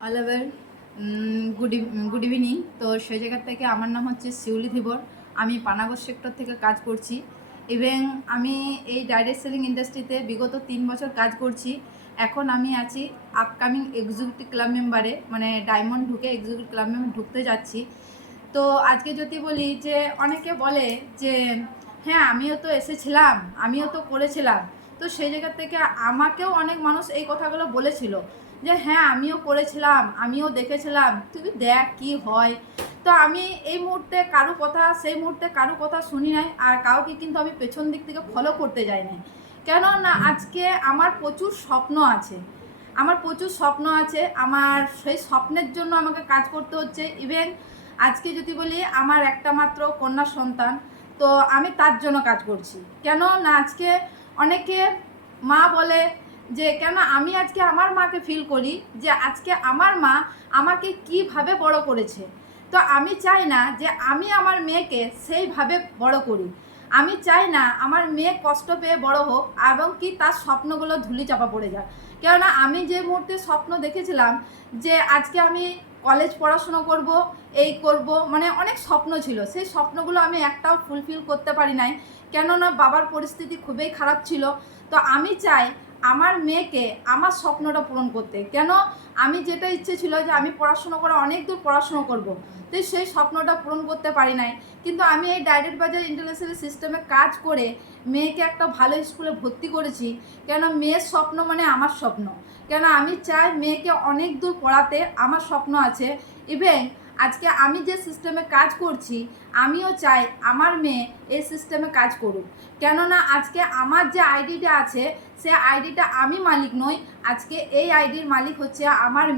All over good evening. তো সেই জায়গা থেকে আমার নাম হচ্ছে শিউলি ধীবর। আমি পানাগড় সেক্টর থেকে কাজ করছি এবং আমি এই ডাইরেক্ট সেলিং ইন্ডাস্ট্রিতে বিগত 3 বছর কাজ করছি। এখন আমি আছি আপকামিং এক্সিকিউটিভ ক্লাব মেম্বারে, মানে ডায়মন্ড ঢুকে এক্সিকিউটিভ ক্লাব মেম্বার ঢুকতে যাচ্ছি। তো আজকে যদি বলি যে অনেকে বলে যে হ্যাঁ আমিও তো এসেছিলাম, আমিও তো করেছিলাম, তো সেই জায়গা থেকে আমাকেও অনেক মানুষ এই কথাগুলো বলেছিল যে হ্যাঁ আমিও করেছিলাম, আমিও দেখেছিলাম, তুই দেখ কি হয়। তো আমি এই মুহূর্তে সেই মুহূর্তে কারো কথা শুনি নাই, আর কাউকে কিন্তু আমি পেছন দিক থেকে ফলো করতে যাই নাই। কেননা আজকে আমার প্রচুর স্বপ্ন আছে, আমার সেই স্বপ্নের জন্য আমাকে কাজ করতে হচ্ছে। ইভেন আজকে যদি বলি আমার একটা মাত্র কন্যা সন্তান, তো আমি তার জন্য কাজ করছি। কেন না আজকে অনেকে মা বলে যে কেন আমি আজকে আমার মাকে ফিল করি যে আজকে আমার মা আমাকে কিভাবে বড় করেছে। তো আমি চাই না যে আমি আমার মেয়েকে সেইভাবে বড় করি। আমি চাই না আমার মেয়ে কষ্ট পেয়ে বড় হোক এবং কি তার স্বপ্নগুলো ধুলি চাপা পড়ে যায়। কেননা আমি যে মুহূর্তে স্বপ্ন দেখেছিলাম যে আজকে আমি কলেজ পড়াশুনো করব, এই করব, মানে অনেক স্বপ্ন ছিল, সেই স্বপ্নগুলো আমি একটাও ফুলফিল করতে পারি নাই। কেননা বাবার পরিস্থিতি খুবই খারাপ ছিল। তো আমি চাই আমার মেয়েকে আমার স্বপ্নটা পূরণ করতে। কেন আমি যেটা ইচ্ছে ছিল যে আমি পড়াশুনো করে অনেক দূর পড়াশুনো করব, তো সেই স্বপ্নটা পূরণ করতে পারি নাই। কিন্তু আমি এই ডাইরেক্ট বাজার ইন্টারন্যাশনাল সিস্টেমে কাজ করে মেয়েকে একটা ভালো স্কুলে ভর্তি করেছি। কেন মেয়ের স্বপ্ন মানে আমার স্বপ্ন। কেন আমি চাই মেয়েকে অনেক দূর পড়াতে, আমার স্বপ্ন আছে। ইভেন আজকে আমি যে সিস্টেমে কাজ করছি আমিও চাই আমার মেয়ে এই সিস্টেমে কাজ করুক। কেননা আজকে আমার যে আইডিটা আছে সে আইডিটা আমি মালিক নই, আজকে এই আইডির মালিক হচ্ছে আমার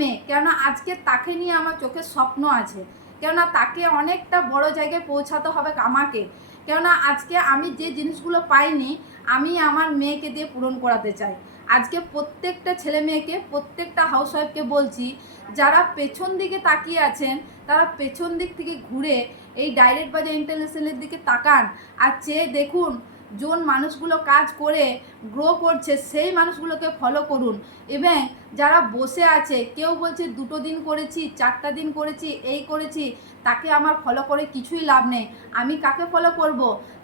মেয়ে। কেননা আজকে তাকে নিয়ে আমার চোখের স্বপ্ন আছে। কেননা তাকে অনেকটা বড় জায়গায় পৌঁছাতে হবে আমাকে। কেননা আজকে আমি যে জিনিসগুলো পাইনি আমি আমার মেয়েকে দিয়ে পূরণ করাতে চাই। আজকে প্রত্যেকটা ছেলে মেয়েকে, প্রত্যেকটা হাউসওয়াইফকে বলছি, যারা পেছন দিকে তাকিয়ে আছেন তারা পেছন দিক থেকে ঘুরে এই ডাইরেক্ট বাজার ইন্টারন্যাশনালের দিকে তাকান আর চেয়ে দেখুন যোন মানুষগুলো কাজ করে গ্রো করছে সেই মানুষগুলোকে ফলো করুন। এবং যারা বসে আছে, কেউ বলছে 2 দিন করেছি, 4টা দিন করেছি, এই করেছি, তাকে আমার ফলো করে কিছুই লাভ নেই। আমি কাকে ফলো করব?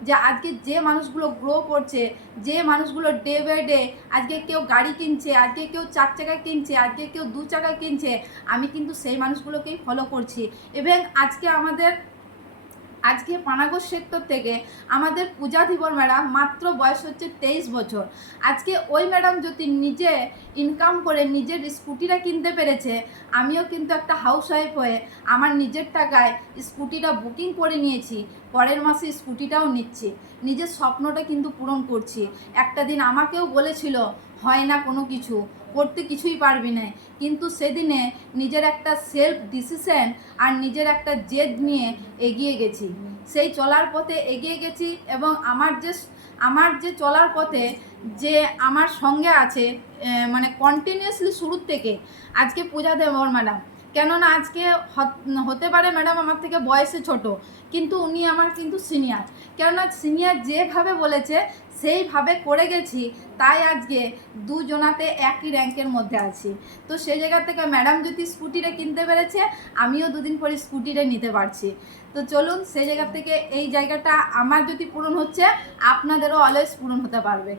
যে আজকে যে মানুষগুলো গ্রো করছে, যে মানুষগুলো ডে বাই ডে আজকে কেউ গাড়ি কিনছে, আজকে কেউ 4 চাকা কিনছে, আজকে কেউ 2 চাকা কিনছে, আমি কিন্তু সেই মানুষগুলোকেই ফলো করছি। এবং আজকে পানাগড় সেক্টর থেকে আমাদের পূজা ধীবর ম্যাডাম, মাত্র বয়স হচ্ছে 23 বছর। আজকে ওই ম্যাডাম যদি নিজে ইনকাম করে নিজের স্কুটিটা কিনতে পেরেছে, আমিও কিন্তু একটা হাউস ওয়াইফ হয়ে আমার নিজের টাকায় স্কুটিটা বুকিং করে নিয়েছি, পরের মাসে স্কুটিটাও নিচ্ছি, নিজের স্বপ্নটা কিন্তু পূরণ করছি। একটা দিন আমাকেও বলেছিল হয় না কোনো কিছু, করতে কিছুই পারবি না, কিন্তু সেদিনে নিজের একটা সেলফ ডিসিশন আর নিজের একটা জেদ নিয়ে এগিয়ে গেছি, সেই চলার পথে এগিয়ে গেছি। এবং আমার যে চলার পথে যে আমার সঙ্গে আছে, মানে কন্টিনিউয়াসলি শুরুর থেকে আজকে পূজা দেবর ম্যাডাম। কেননা আজকে হতে পারে ম্যাডাম আমার থেকে বয়সে ছোট, কিন্তু উনি আমার কিন্তু সিনিয়র। কেননা সিনিয়র যেভাবে বলেছে সেইভাবে করে গেছি, তাই আজকে দুজনাতে একই র্যাঙ্কের মধ্যে আছি। তো সেই জায়গা থেকে ম্যাডাম যদি স্কুটিটা কিনতে পেরেছে, আমিও 2 দিন পরে স্কুটিটা নিতে পারছি। তো চলুন সেই জায়গা থেকে এই জায়গাটা আমার যদি পূরণ হচ্ছে, আপনাদেরও অলওয়েজ পূরণ হতে পারবে।